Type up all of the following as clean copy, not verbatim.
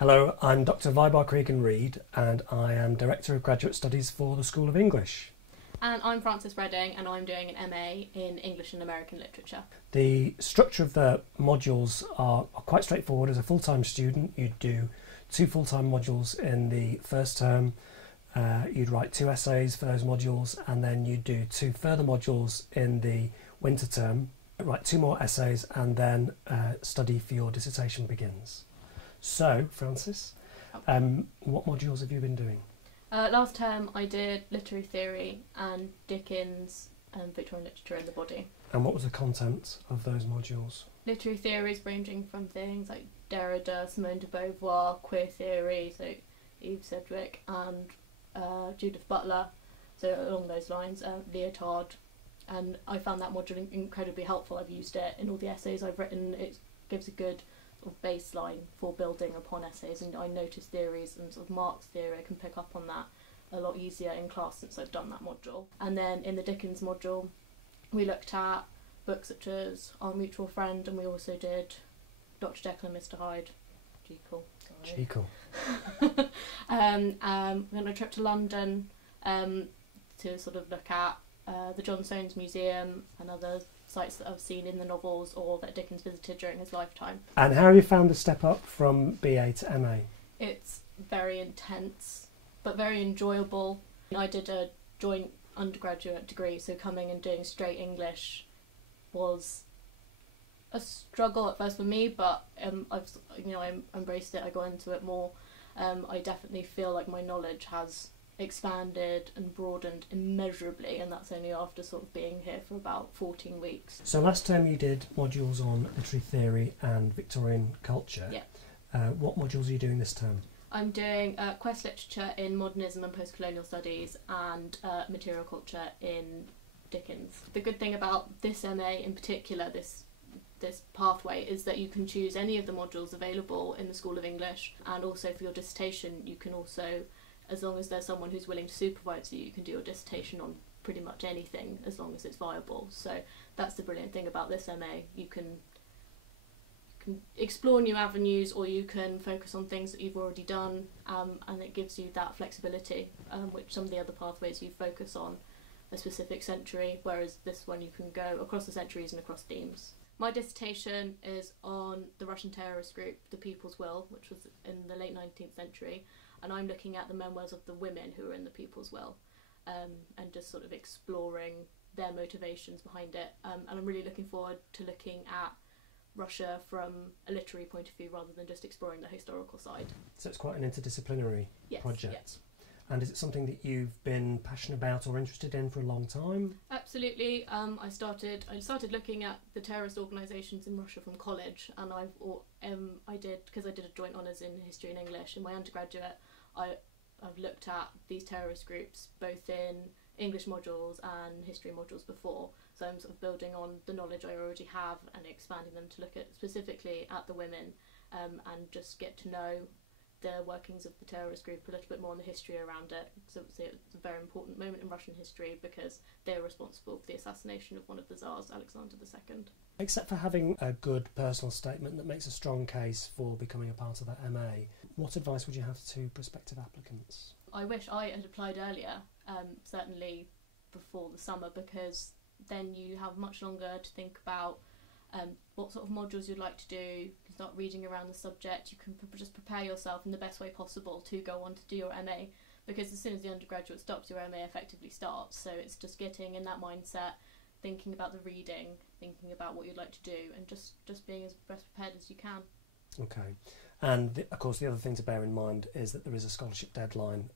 Hello, I'm Dr. Vibar Cregan-Reid and I am Director of Graduate Studies for the School of English. And I'm Frances Redding and I'm doing an MA in English and American Literature. The structure of the modules are quite straightforward. As a full-time student, you'd do 2 full-time modules in the first term. You'd write 2 essays for those modules, and then you'd do 2 further modules in the winter term, write 2 more essays, and then study for your dissertation begins. So, Frances, what modules have you been doing? Last term I did literary theory and Dickens and Victorian literature in the body. And what was the content of those modules? Literary theories ranging from things like Derrida, Simone de Beauvoir, queer theory, so Eve Sedgwick and Judith Butler, so along those lines, Leotard. And I found that module incredibly helpful. I've used it in all the essays I've written. It gives a good sort of baseline for building upon essays, and I notice theories and sort of Mark's theory. I can pick up on that a lot easier in class since I've done that module. And then in the Dickens module we looked at books such as Our Mutual Friend, and we also did Dr. Jekyll and Mr. Hyde. Jekyll. We went on a trip to London to sort of look at the John Soanes Museum and other sites that I've seen in the novels or that Dickens visited during his lifetime. And how have you found the step up from BA to MA? It's very intense but very enjoyable. I did a joint undergraduate degree, so coming and doing straight English was a struggle at first for me, but I embraced it. I got into it more. I definitely feel like my knowledge has expanded and broadened immeasurably, and that's only after sort of being here for about 14 weeks. So last term you did modules on literary theory and Victorian culture. Yeah. What modules are you doing this term? I'm doing quest literature in modernism and post-colonial studies and material culture in Dickens. The good thing about this MA in particular, this pathway, is that you can choose any of the modules available in the School of English, and also for your dissertation you can also, as long as there's someone who's willing to supervise you, you can do your dissertation on pretty much anything as long as it's viable. So that's the brilliant thing about this MA. You can explore new avenues, or you can focus on things that you've already done, and it gives you that flexibility, which some of the other pathways you focus on a specific century, whereas this one you can go across the centuries and across themes. My dissertation is on the Russian terrorist group, the People's Will, which was in the late 19th century, and I'm looking at the memoirs of the women who were in the People's Will, and just sort of exploring their motivations behind it. And I'm really looking forward to looking at Russia from a literary point of view rather than just exploring the historical side. So it's quite an interdisciplinary project. Yes. And is it something that you've been passionate about or interested in for a long time? Absolutely. I started looking at the terrorist organisations in Russia from college, and I did a joint honours in history and English in my undergraduate. I've looked at these terrorist groups both in English modules and history modules before, so I'm sort of building on the knowledge I already have and expanding them to look at specifically at the women, and just get to know the workings of the terrorist group a little bit more, and the history around it. So it's a very important moment in Russian history because they're responsible for the assassination of one of the Tsars, Alexander II. Except for having a good personal statement that makes a strong case for becoming a part of that MA, what advice would you have to prospective applicants? I wish I had applied earlier, certainly before the summer, because then you have much longer to think about what sort of modules you'd like to do. You can start reading around the subject. You can just prepare yourself in the best way possible to go on to do your MA, because as soon as the undergraduate stops, your MA effectively starts. So it's just getting in that mindset, thinking about the reading, thinking about what you'd like to do, and just being as best prepared as you can. Okay. And of course the other thing to bear in mind is that there is a scholarship deadline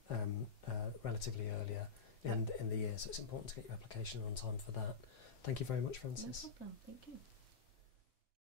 relatively earlier in the year, so it's important to get your application on time for that. Thank you very much, Frances. No problem. Thank you.